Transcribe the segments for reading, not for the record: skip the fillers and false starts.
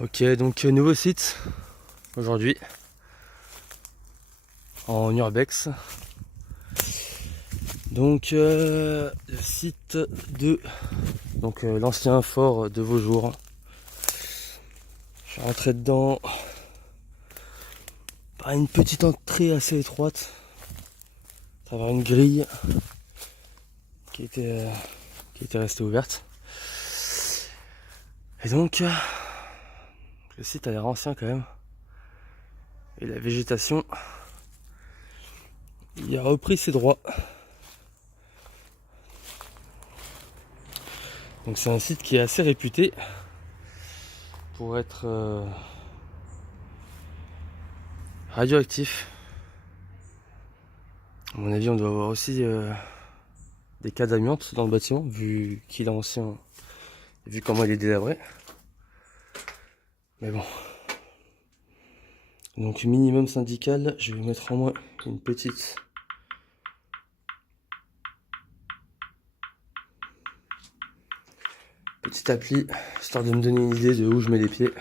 Ok, donc nouveau site aujourd'hui en urbex. Donc le site de l'ancien fort de Vaujours. Je suis rentré dedans par une petite entrée assez étroite, à travers une grille qui était restée ouverte. Et donc le site a l'air ancien quand même. Et la végétation, il a repris ses droits. Donc c'est un site qui est assez réputé pour être radioactif. À mon avis, on doit avoir aussi des cas d'amiante dans le bâtiment, vu qu'il est ancien, vu comment il est délabré. Mais bon. Donc minimum syndical, je vais mettre en moins une petite appli, histoire de me donner une idée de où je mets les pieds.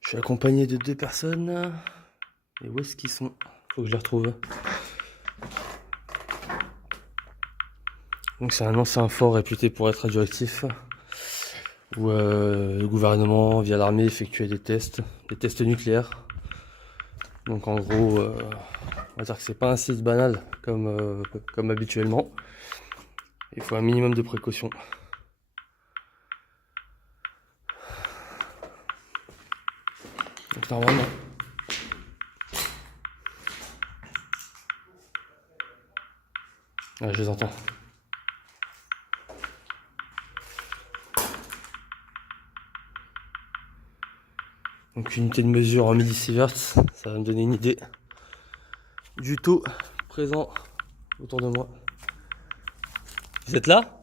Je suis accompagné de 2 personnes. Et où est-ce qu'ils sont? Faut que je les retrouve. Donc c'est un ancien fort réputé pour être radioactif, où le gouvernement, via l'armée, effectuait des tests nucléaires. Donc en gros, on va dire que c'est pas un site banal comme habituellement. Il faut un minimum de précaution. Donc normalement, je les entends. Donc unité de mesure en millisieverts, ça va me donner une idée du taux présent autour de moi. Vous êtes là?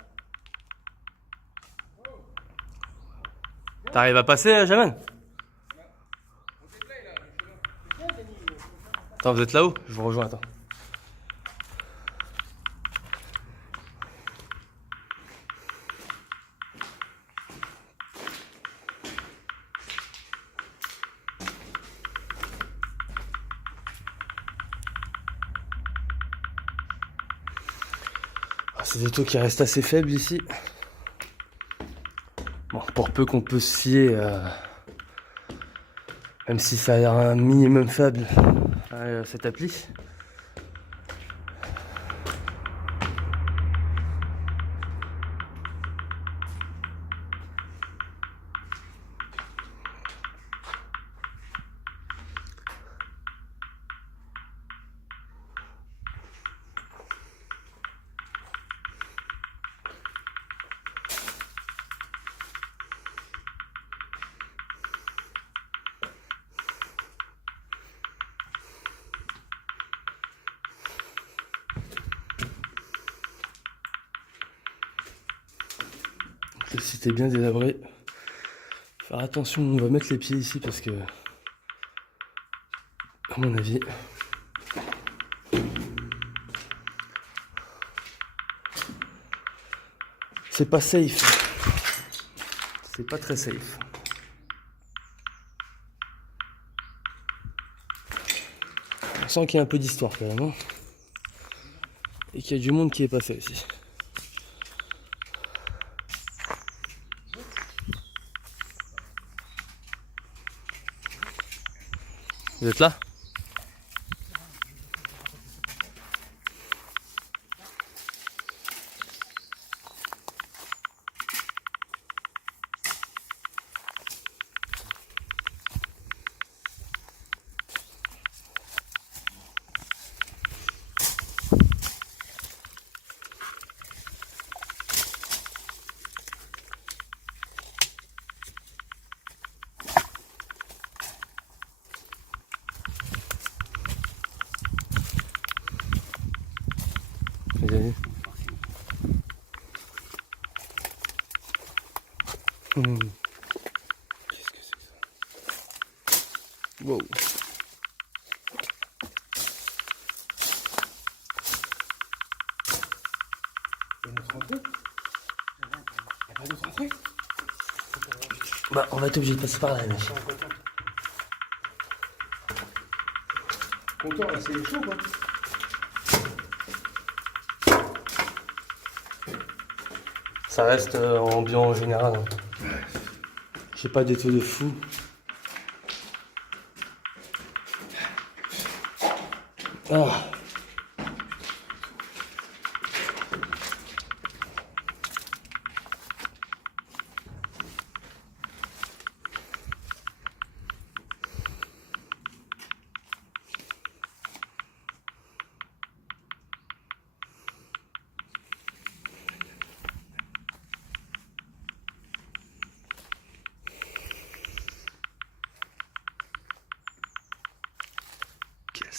T'arrives à passer, Jaman? Attends, vous êtes là-haut? Je vous rejoins, attends. C'est des taux qui restent assez faibles ici. Bon, pour peu qu'on peut se fier, même si ça a l'air un minimum faible, à cette appli. Le site est bien délabré. Faire attention où on va mettre les pieds ici parce que, à mon avis, c'est pas safe. C'est pas très safe. On sent qu'il y a un peu d'histoire quand même, hein, et qu'il y a du monde qui est passé ici. Vous êtes là? Les amis. Qu'est-ce que c'est que ça? Wow. Il y a notre entrée? Il n'y a pas d'autre entrée? Bah, on va être obligé de passer par là, mec. Content, là, c'est chaud, quoi. Ça reste ambiant en général. Hein. J'ai pas d'effet de fou. Ah.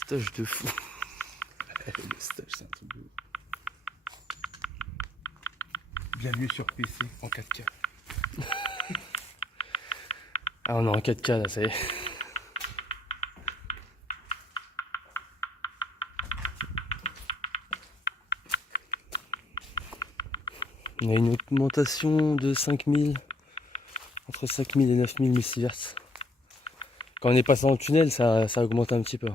Stage de fou. Le stage, c'est un truc de... Bienvenue sur PC en 4K. Ah, on est en 4K là, ça y est. On a une augmentation de 5000, entre 5000 et 9000 millisieverts. Quand on est passé en tunnel, ça augmente un petit peu.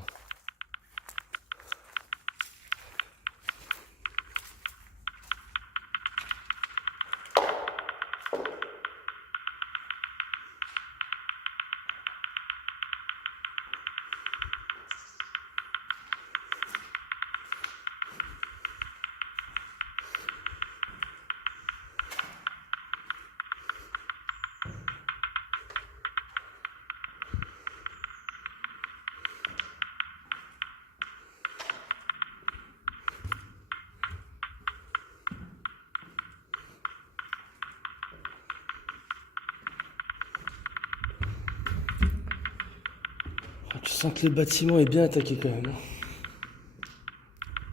Tu sens que le bâtiment est bien attaqué quand même.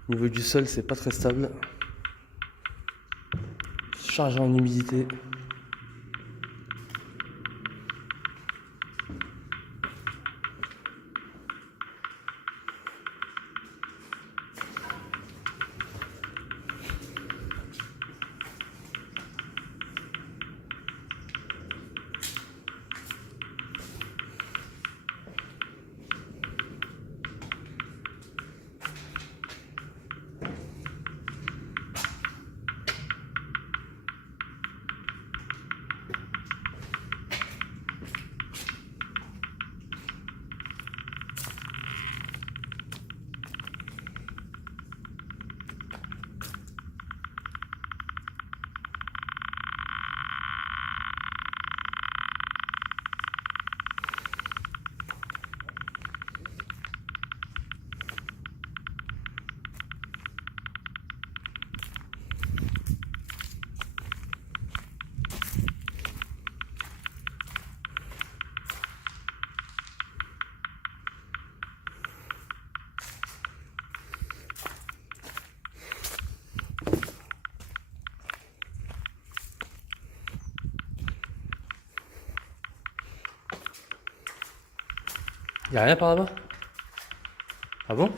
Au niveau du sol, c'est pas très stable. Chargé en humidité. Y'a rien par là-bas? Ah bon?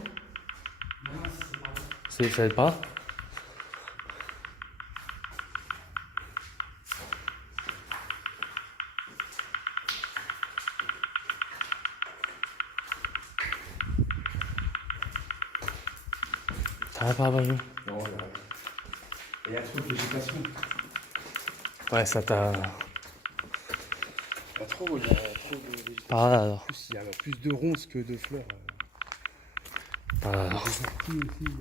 Ça va être par là? Ça va par là-bas, je... Non, là. Il y a trop de végétation. Ouais, ça t'a... Il y a trop de végétation. Par là alors. En plus, il y a plus de ronces que de fleurs. Par là alors. Des orties aussi.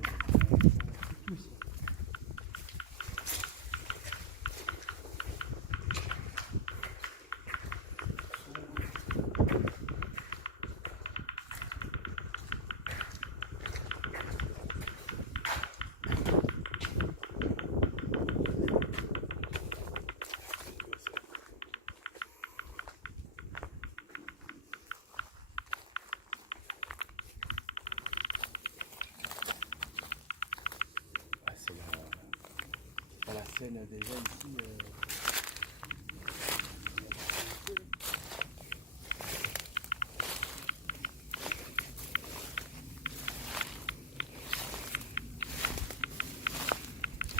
La scène déjà ici.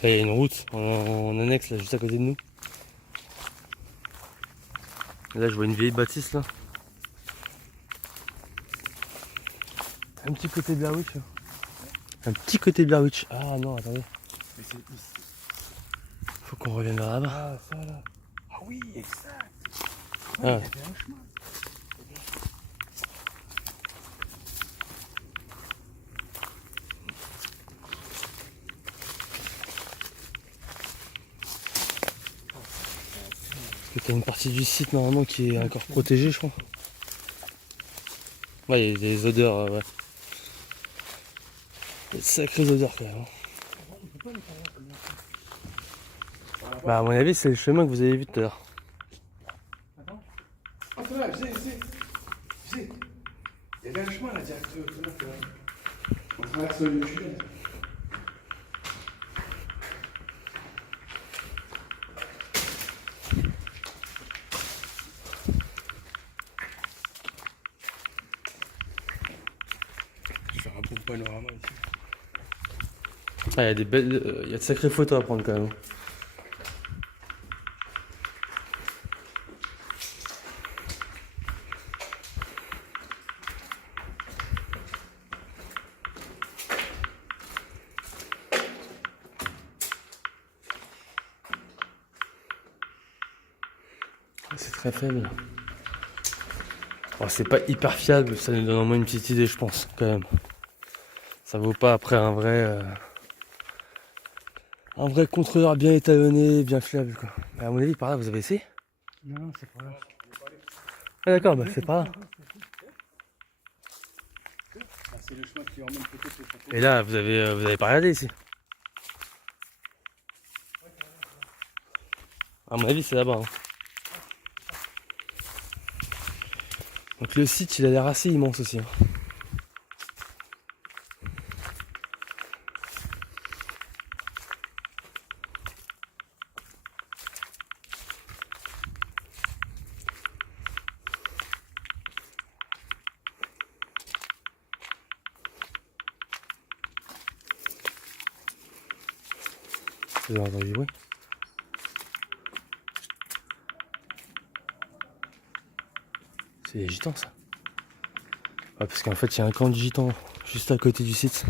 Il y a une route en annexe là, juste à côté de nous. Là je vois une vieille bâtisse là. Un petit côté Blair Witch. Hein. Un petit côté Blair Witch. Ah non, attendez. Mais c'est ici. Faut qu'on revienne vers là-bas. Ah, ça là. Ah oui, exact. Ah. Ouais, il y avait un chemin. Parce que t'as une partie du site normalement qui est encore protégée, je crois. Ouais, il y a des odeurs, ouais. Des sacrées odeurs quand même. Bah à mon avis c'est le chemin que vous avez vu tout à l'heure. Attends. Ah, c'est là, je sais. Il y avait un chemin là, directement. On traverse le tunnel. Je vais faire un bon panorama ici. Ah, il y a des belles. Il y a de sacrées photos à prendre quand même. C'est très faible. Bon, c'est pas hyper fiable, ça nous donne au moins une petite idée, je pense, quand même. Ça vaut pas après un vrai contrôleur bien étalonné, bien fiable, quoi. Mais à mon avis, par là, vous avez essayé? Non, c'est pas là. Ah d'accord, bah c'est pas là. Ah, c'est le chemin qui emmène peut-être le château. Et là, vous avez pas regardé ici? À mon avis, c'est là-bas. Hein. Donc le site, il a l'air assez immense aussi. Hein. Vous avez entendu du bruit? C'est les gitans, ça. Ah, parce qu'en fait, il y a un camp de gitans juste à côté du site.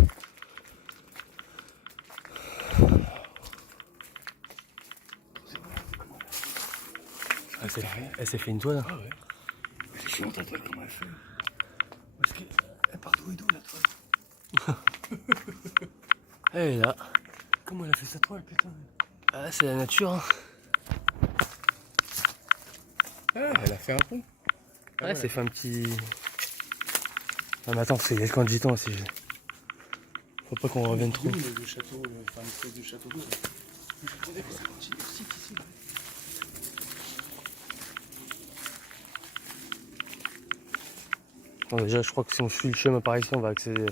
Elle s'est fait une toile. Ah ouais. C'est chiant ta toile, comment elle fait? Parce qu'elle part d'où et d'où la toile? Elle est là. Comment elle a fait sa toile, putain? Ah, c'est la nature. Hein. Ah, elle a fait un pont. Ouais, c'est fait un petit. Ah, mais attends, c'est le camp de gitans aussi. Faut pas qu'on revienne trop. Le château, enfin l'espèce de château d'eau. Je connais que ça continue aussi ici. Non, déjà, je crois que si on suit le chemin par ici, on va accéder.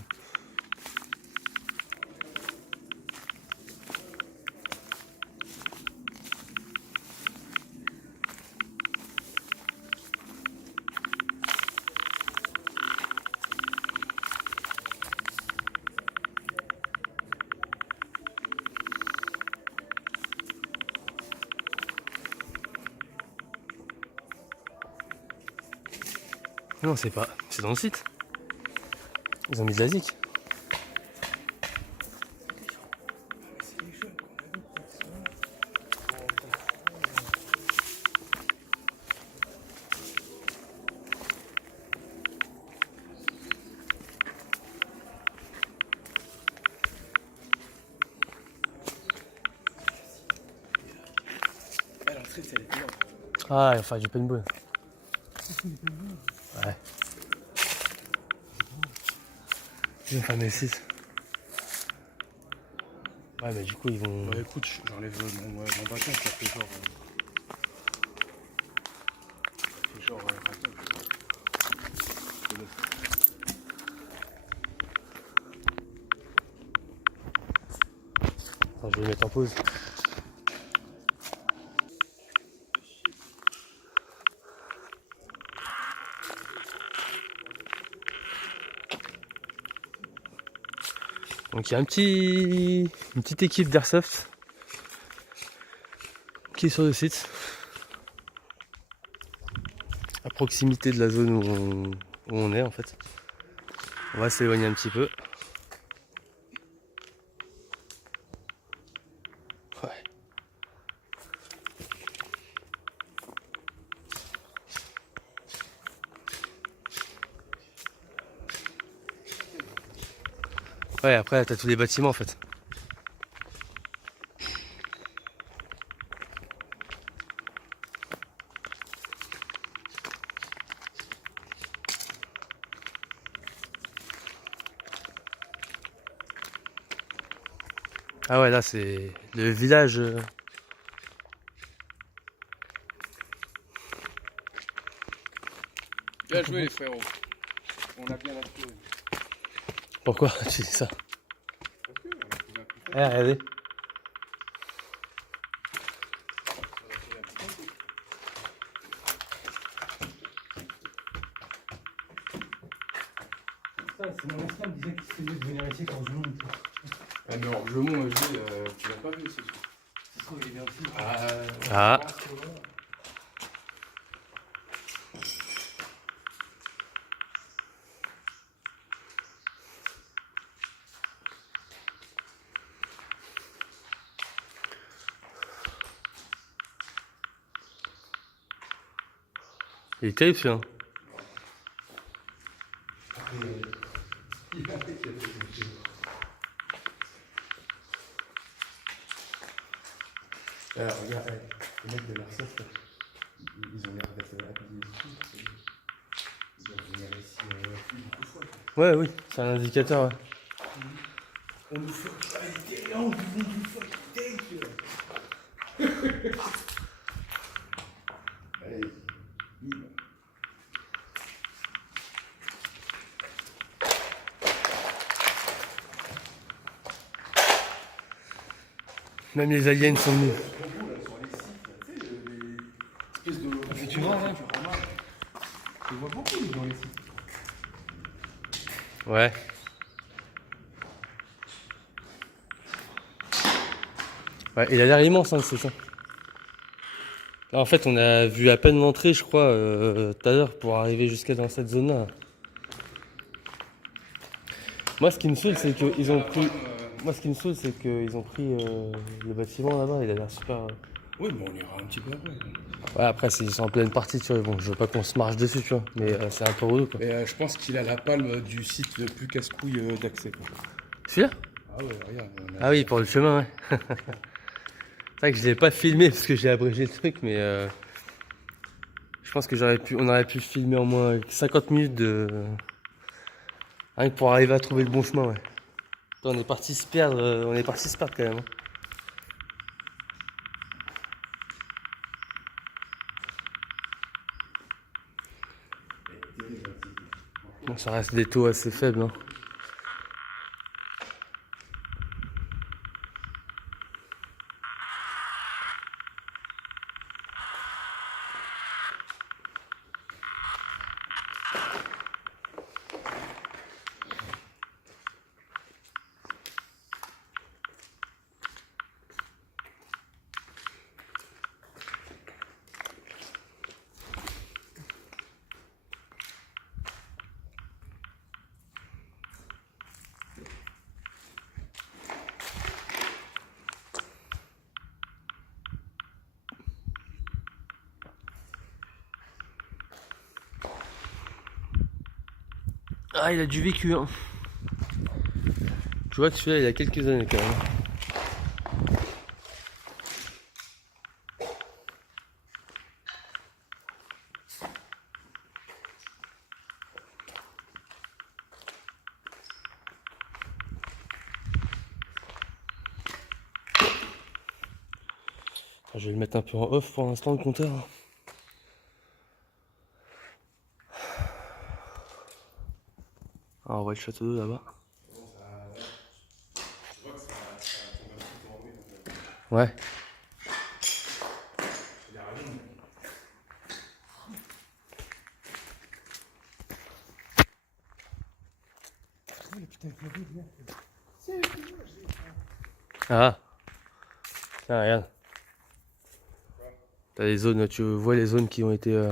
Non, c'est pas. C'est dans le site. Ils ont mis de la zik. C'est les jeux qu'on a vu, peut-être. L'entrée, elle était là. Ah, il va faire du paintball. Ouais. Ils ont fermé le site. Ouais, mais du coup, ils vont. Bah écoute, j'enlève mon bâton, ça fait genre. Raton. Attends, je vais le mettre en pause. Donc il y a une petite équipe d'airsoft qui est sur le site. à proximité de la zone où on est en fait. On va s'éloigner un petit peu. Ouais. Ouais, après t'as tous les bâtiments en fait. Ah ouais, là c'est le village. Bien joué les frérots. On a bien appris. Pourquoi tu dis ça? Parce que on a trouvé un coup. Eh, regardez. C'est mon ancien qui disait qu'il se faisait de venir ici quand je monte. Ah mais alors, je monte, je dis, tu l'as pas vu ce soir. Ça se trouve, il est bien aussi. Ah. Il est terrible celui-là. Alors regarde, les mecs de l'Airsoft, ils ont l'air d'être habillés. Ils doivent venir ici beaucoup de fois. Ouais, oui, c'est un indicateur. Ouais. On nous fait pas les on nous fait Allez, bim. Même les aliens sont venus. Espèce de. Tu vois là, tu vois beaucoup dans les sites. Ouais. Ouais, il a l'air immense, hein, c'est ça. Là, en fait, on a vu à peine l'entrée, je crois, tout à l'heure, pour arriver jusqu'à dans cette zone-là. Moi, ce qui me saoule, c'est qu'ils ont pris. Moi, ce qui me saoule, c'est qu'ils ont pris le bâtiment là-bas. Il a l'air super. Oui, mais on ira un petit peu après. Ouais, après, ils sont en pleine partie, tu vois. Bon, je veux pas qu'on se marche dessus, tu vois. Mais c'est un peu relou, quoi. Et je pense qu'il a la palme du site le plus casse-couille d'accès. Celui-là? Ah ouais, regarde. Ah oui, pour le chemin, ouais. C'est vrai que je l'ai pas filmé parce que j'ai abrégé le truc, mais je pense que on aurait pu filmer en moins 50 minutes de. Rien que pour arriver à trouver le bon chemin, ouais. On est parti se perdre, quand même. Hein. Bon, ça reste des taux assez faibles. Hein. Ah, il a du vécu, hein. Tu vois que celui-là, il a quelques années quand même. Je vais le mettre un peu en off pour l'instant, le compteur. Ah, on voit le château d'eau là-bas. Ouais. Ah. Tiens, regarde. T'as les zones, tu vois les zones qui ont été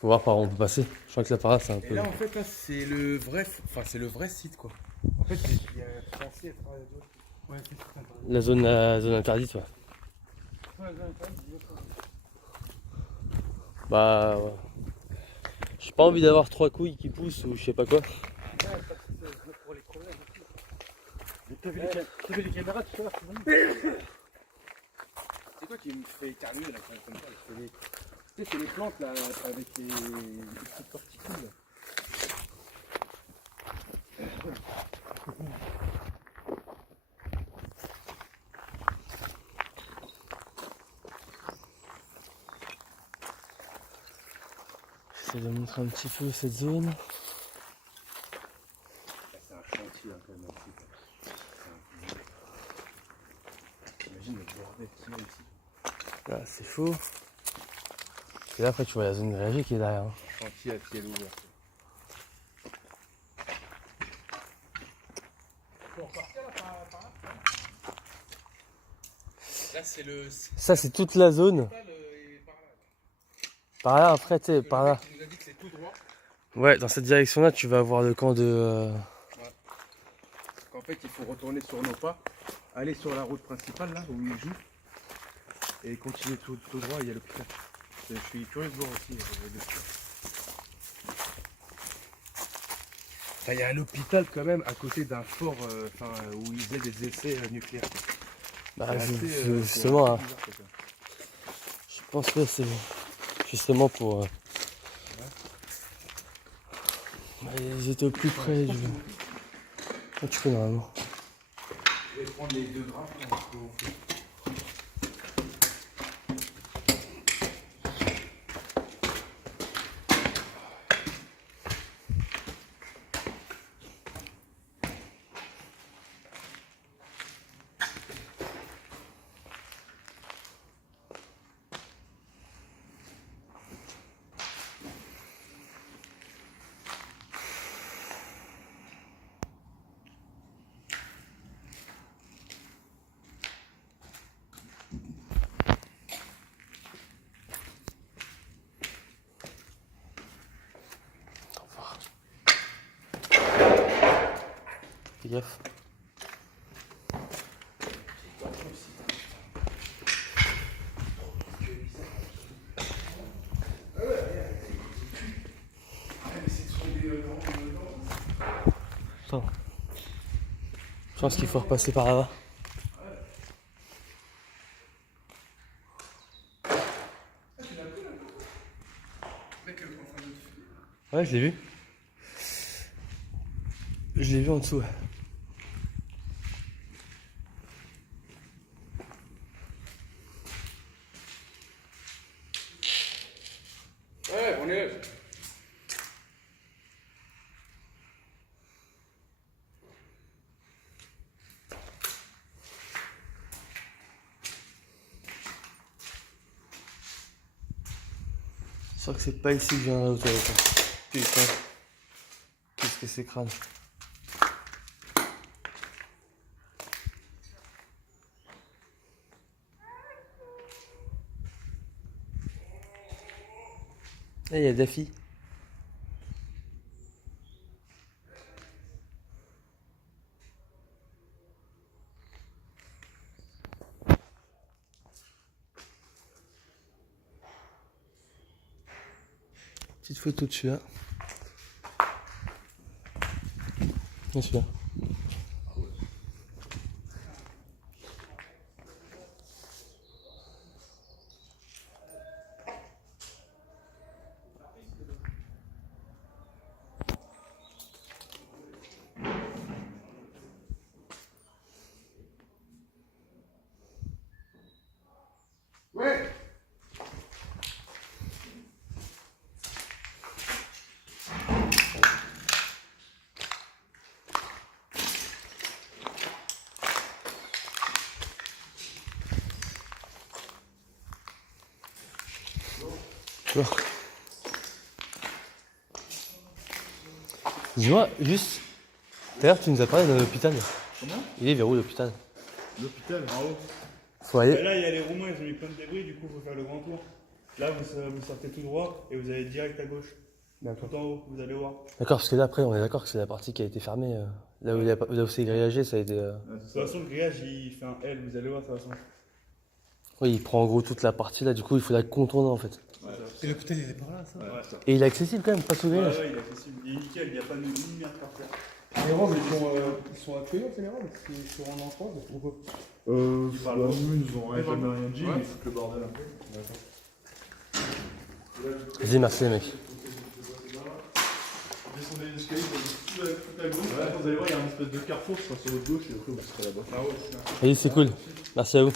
Faut voir par où on peut passer. Je crois que là par là c'est un Et peu. là, en fait, là, c'est le vrai, enfin, c'est le vrai site, quoi. En fait, il y a censé être. Ouais, c'est ça. La zone interdite, ouais. Bah. Ouais. J'ai pas envie d'avoir 3 couilles qui poussent ou je sais pas quoi. Pour les problèmes aussi. T'as vu les caméras tout à l'heure? C'est toi qui me fait éternuer là, comme ça. Tu sais, c'est les plantes là, avec les petites particules. Là. J'essaie de montrer un petit peu cette zone. Là, c'est un chantier quand même ici. Imagine le bordel qu'il y a ici. Là c'est faux. Et là après tu vois la zone grillagée qui est derrière. Hein. Chantier à ciel ouvert. Là, c'est le. Ça c'est toute la zone. Par là après tu sais, par là. Il nous a dit que c'est tout droit. Ouais, dans cette direction là tu vas avoir le camp de. En fait, il faut retourner sur nos pas, aller sur la route principale là où il joue et continuer tout droit. Il y a l'hôpital. Je suis curieux de voir aussi. Enfin, il y a un hôpital quand même à côté d'un fort où ils faisaient des essais nucléaires. Bah C'est assez, justement, c'est hein, assez bizarre, quoi, ça. je pense que c'est justement pour. Ils étaient au plus près. Ah, tu peux normalement. Je vais prendre les 2 grammes. Fais gaffe. Attends. Je pense qu'il faut repasser par là-bas. Ouais, je l'ai vu. Je l'ai vu en dessous. Ouais. Ouais, on est là. Je sens que c'est pas ici que je viendrai aux toilettes. Hein. Putain. Qu'est-ce que c'est crâne. Eh, il y a Daffy. Petite photo de celui-là. Et celui-là. Ouais. Tu vois. Dis-moi, juste. D'ailleurs, tu nous as parlé d'un hôpital. Comment? Il est vers où l'hôpital? L'hôpital en haut. Faut aller. Là, il y a les Roumains, ils ont mis plein de débris, du coup, il faut faire le grand tour. Là, vous sortez tout droit et vous allez direct à gauche. D'accord. Tout en haut, vous allez voir. D'accord, parce que là, après, on est d'accord que c'est la partie qui a été fermée. Là où, là où c'est grillagé, ça a été. De toute façon, le grillage, il fait un L, vous allez voir, de toute façon. Oui, il prend en gros toute la partie là, du coup, il faut la contourner en fait. Ouais, Et le côté, il est par là, ça. ouais. Et il est accessible quand même, pas sous grillage. Ouais, il est accessible. Il est nickel, il n'y a pas de lumière par terre. Les robes, ils sont accueillants, c'est les robes? Ils sont en encroise ou quoi? Ils parlent pas. Nous, ils nous ont jamais rien dit, Ouais. ils foutent le bordel un peu. Vas-y, merci les mecs. Descendez les escaliers, tout à gauche. Là, vous allez voir, il y a un espèce de carrefour, ce sera sur votre gauche et après vous serez là-bas. Ah ouais, c'est ça. Vas-y, c'est cool. Merci à vous.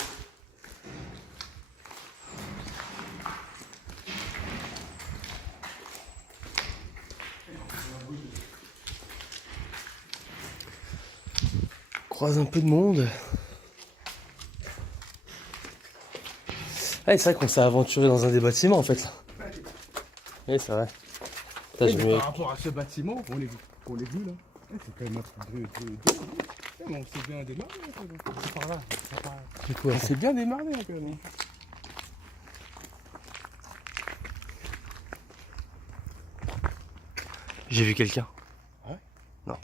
Croise un peu de monde. Ah, c'est vrai qu'on s'est aventuré dans un des bâtiments en fait là. Oui, c'est vrai. Putain, j'ai mis- Par rapport à ce bâtiment, on les vu là. C'est quand même un truc de. On s'est bien démarré là. C'est par là. C'est par là. C'est quoi? C'est bien démarré là quand même. J'ai vu quelqu'un. Ouais. Non.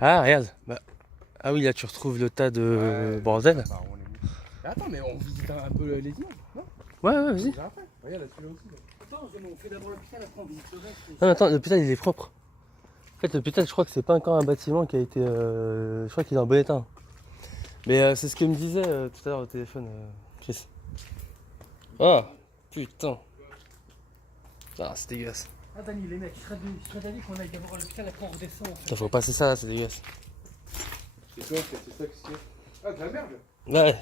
Ah, regarde. Bah, ah oui, là tu retrouves le tas de bordel. Bah, on les vu. Mais attends, mais on visite un peu les immeubles, non? Ouais, ouais, vas-y. Déjà après. Regarde là, tu l'as aussi. Là. Attends, on fait d'abord l'hôpital, après on visite le reste. Non, mais attends, l'hôpital il est propre. En fait, l'hôpital, je crois que c'est pas encore un bâtiment qui a été. Je crois qu'il est en bon état. Mais c'est ce que me disait tout à l'heure au téléphone, Chris. Ah, putain. Ah, c'est dégueulasse. Ah, Dani, les mecs, je serais d'avis qu'on aille d'abord à l'hôpital, après on redescend. En fait. Putain, faut passer ça là, c'est dégueulasse. C'est quoi? C'est ça que c'est? Ah, de la merde. Ouais,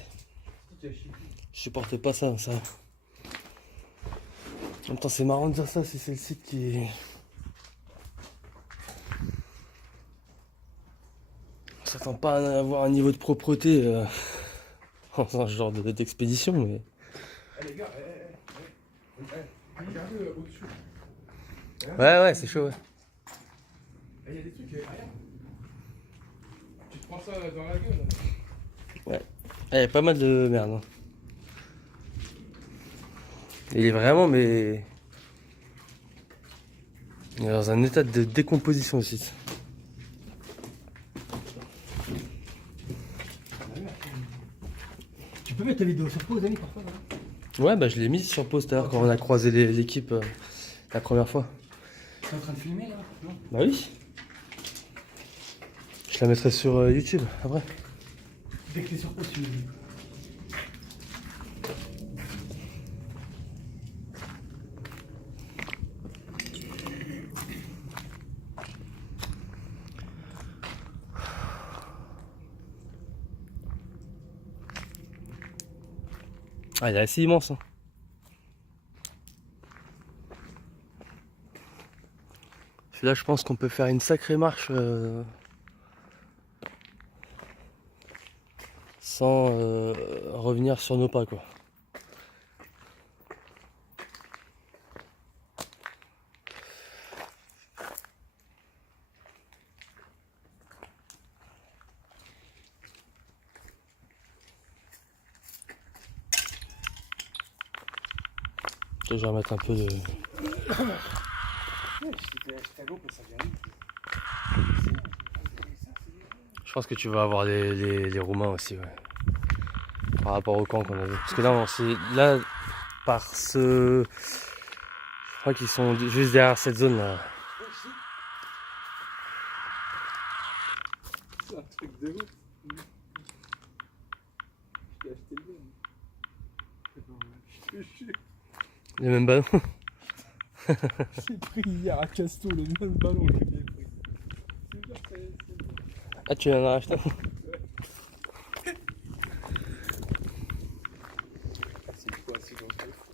Qui a chié? je supportais pas ça, ça. En même temps, c'est marrant de dire ça si c'est le site qui est. On s'attend pas à avoir un niveau de propreté dans ce genre d'expédition, mais. Ah, les gars, regardez au-dessus. Ouais, ouais, c'est chaud, ouais. Il y a des trucs, rien. Tu te prends ça dans la gueule. Il y a pas mal de merde. Hein. Il est vraiment, mais. Il est dans un état de décomposition aussi. Tu peux mettre ta vidéo sur pause, Dani, parfois, là. Ouais, bah je l'ai mis sur pause tout à l'heure quand on a croisé l'équipe la première fois. T'es en train de filmer, là? Non? Bah oui. Je la mettrai sur YouTube après. Dès que t'es sur pause, tu me dis. Ah, il est assez immense. Hein. Là, je pense qu'on peut faire une sacrée marche sans revenir sur nos pas, quoi. Je vais remettre un peu de. C'était à l'eau que ça vient. Je pense que tu vas avoir les Roumains aussi, ouais. Par rapport au camp qu'on avait. Parce que là, là, par ce. Je crois qu'ils sont juste derrière cette zone là. C'est un truc de ouf. Je t'ai acheté le bien. Je te jure. Les mêmes ballons. J'ai pris hier à Casto le même ballon que j'ai pris. C'est sûr, c'est. Ah, tu en as acheté un. C'est une coïncidence de fou.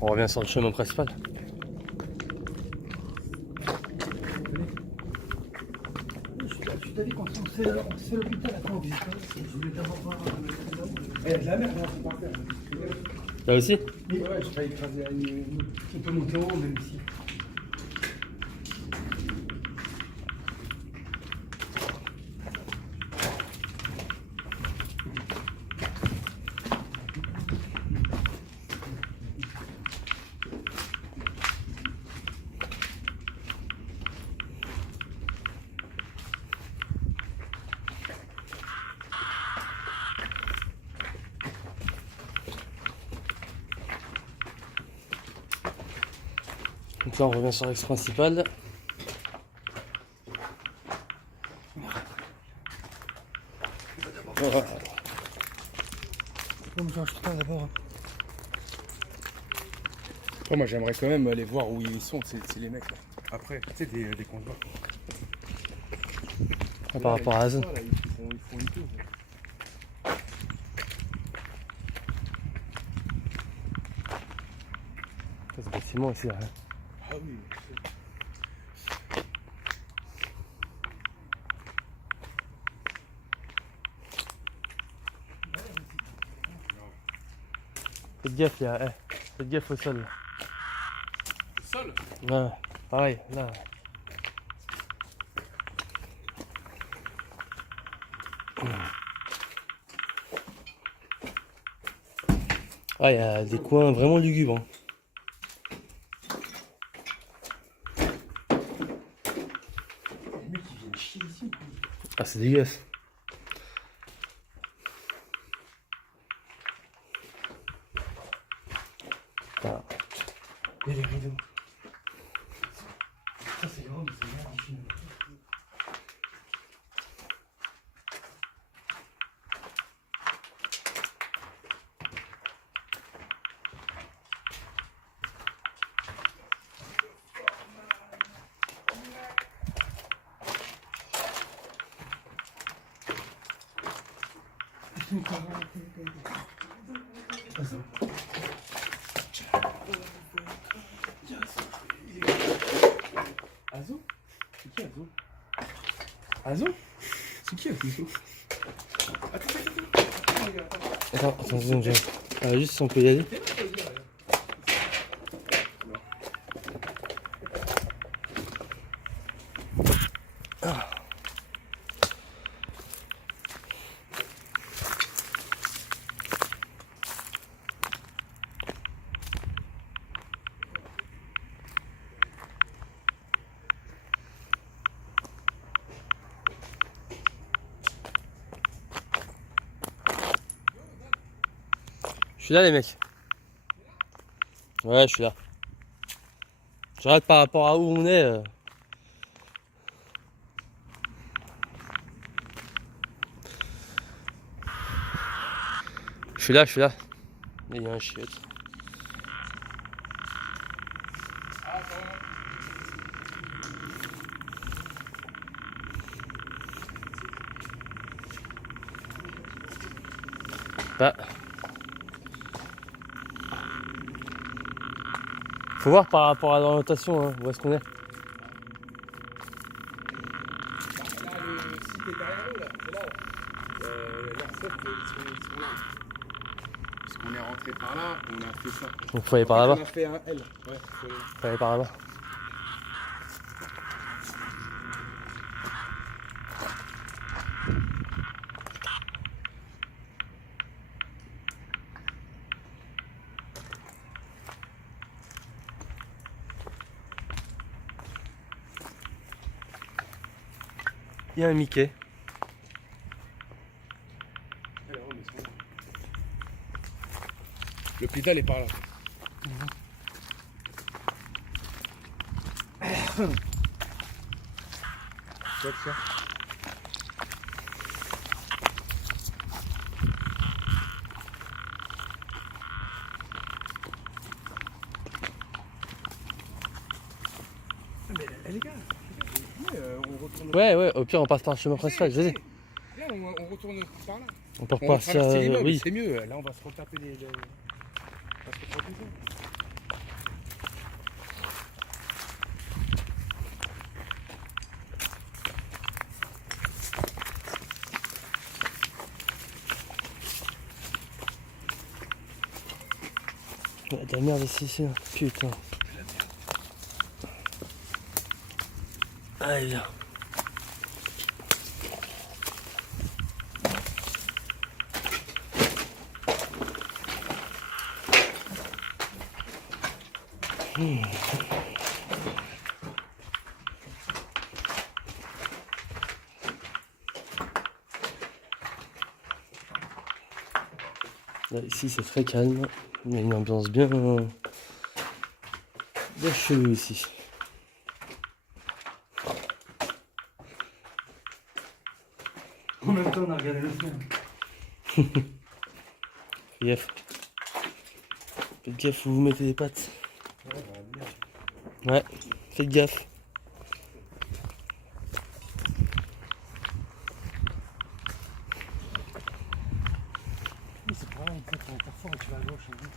On revient sur le chemin principal. Je t'ai dit qu'on se fait l'hôpital, après on visite. Je voulais d'abord voir. Il y a de la merde, c'est par terre. Là aussi? Ouais, j'ai failli écraser on peut monter en haut même ici. Donc là on revient sur l'axe principal. Voilà. D'abord. Moi j'aimerais quand même aller voir où ils sont, c'est les mecs là. Après, tu sais, des combats. Par rapport à Azon. Là, ils font une tour. Ce bâtiment ici, là. Ah oui. Faites gaffe, faites gaffe au sol. Le sol. Ouais, pareil, là. Ah, il y a des coins vraiment lugubres. Hein. Les mecs ils viennent chier ici. Ah, c'est dégueulasse. Voilà. Et les rideaux. Ça c'est grand, mais c'est bien difficile. Azo? C'est qui Azo? Azo? C'est qui Azo? Attends, juste si on peut y aller. Je suis là les mecs. Ouais, je suis là. Je regarde par rapport à où on est. Je suis là. Il y a un chiotte. Bah. Faut voir par rapport à l'orientation, hein, où est-ce qu'on est. Là, le site est derrière nous, là. C'est là. L'airsoft, ils sont là. Puisqu'on est rentré par là, on a fait ça. Donc faut aller par là-bas. On a fait un L. Ouais, Faut aller par là-bas. Il y a un Mickey. Le pédale est par là. Ça. Mais les gars, on retourne. Ouais, au pire on passe par le chemin principal, je sais. Là, on retourne par là. On peut On va repartir, traverser l'immeuble, oui. c'est mieux. Là, on va se retaper les... On va se retaper ça. Il y a de la merde ici, putain. Allez, viens. Là, ici c'est très calme, il y a une ambiance bien chelou ici. En même temps, on a regardé le film. Fais gaffe. Faites gaffe où vous mettez les pattes. Ouais, faites gaffe. Oui, c'est pareil, en fait, quand t'as fort et tu vas à gauche. En fait.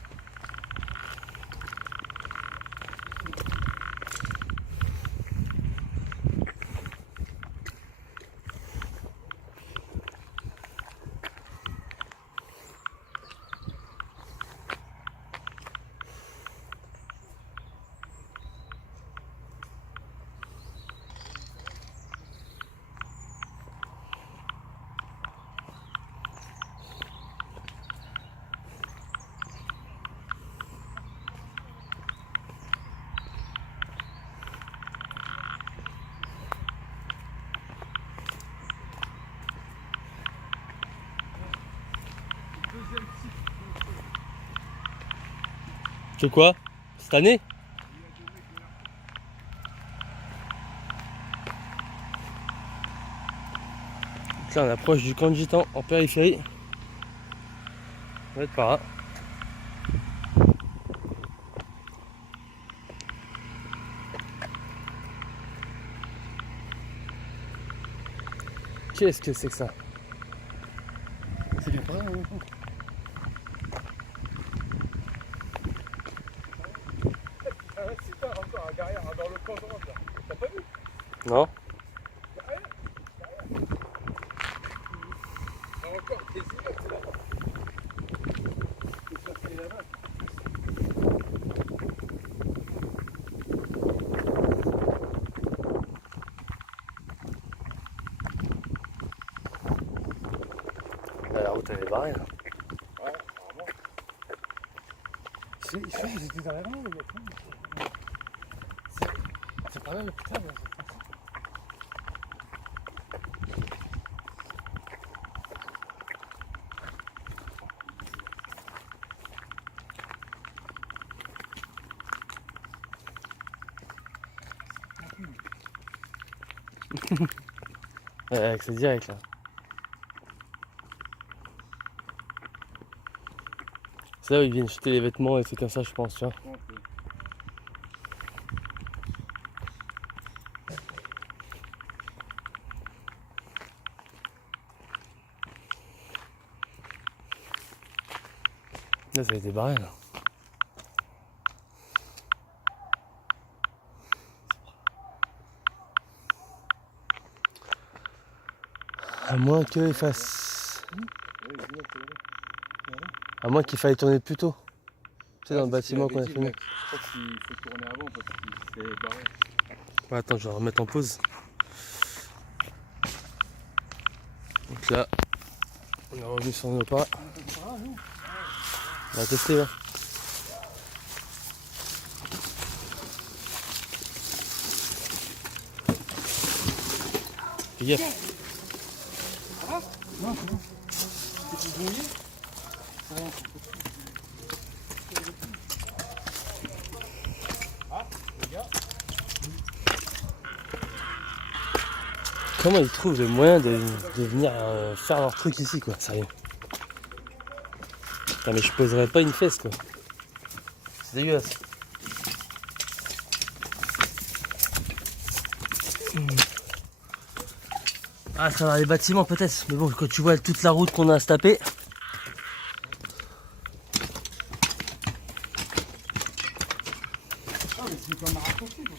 C'est quoi? Cette année? Donc là on approche du camp de gitans en périphérie. On va être par là. Qu'est-ce que c'est que ça? C'est bien pareil, hein. C'est pas encore derrière, dans le camp droit là. T'as pas vu? Non? Encore des immeubles, c'est là-bas. C'est là-bas. La route elle est barrée là. Ouais, apparemment. Ils étaient derrière nous, les gars. C'est pas là l'hôpital, là. Ouais, c'est direct là. C'est là où ils viennent jeter les vêtements et c'est comme ça je pense, tu vois. Là ça a été barré là. À moins qu'il fasse. À moins qu'il faille tourner plus tôt. Tu sais, dans le bâtiment qu'on a filmé. Je crois qu'il faut tourner avant parce qu'il s'est barré. Ouais, attends, je vais remettre en pause. Donc là, on est revenu sur nos pas. On va tester là. Fais gaffe. Comment ils trouvent le moyen de venir faire leur truc ici quoi, sérieux. Putain mais je poserais pas une fesse quoi. C'est dégueulasse. Ah, à travers les bâtiments peut-être, mais bon quand tu vois toute la route qu'on a à se taper. Ah mais c'est comme un raccourci quoi.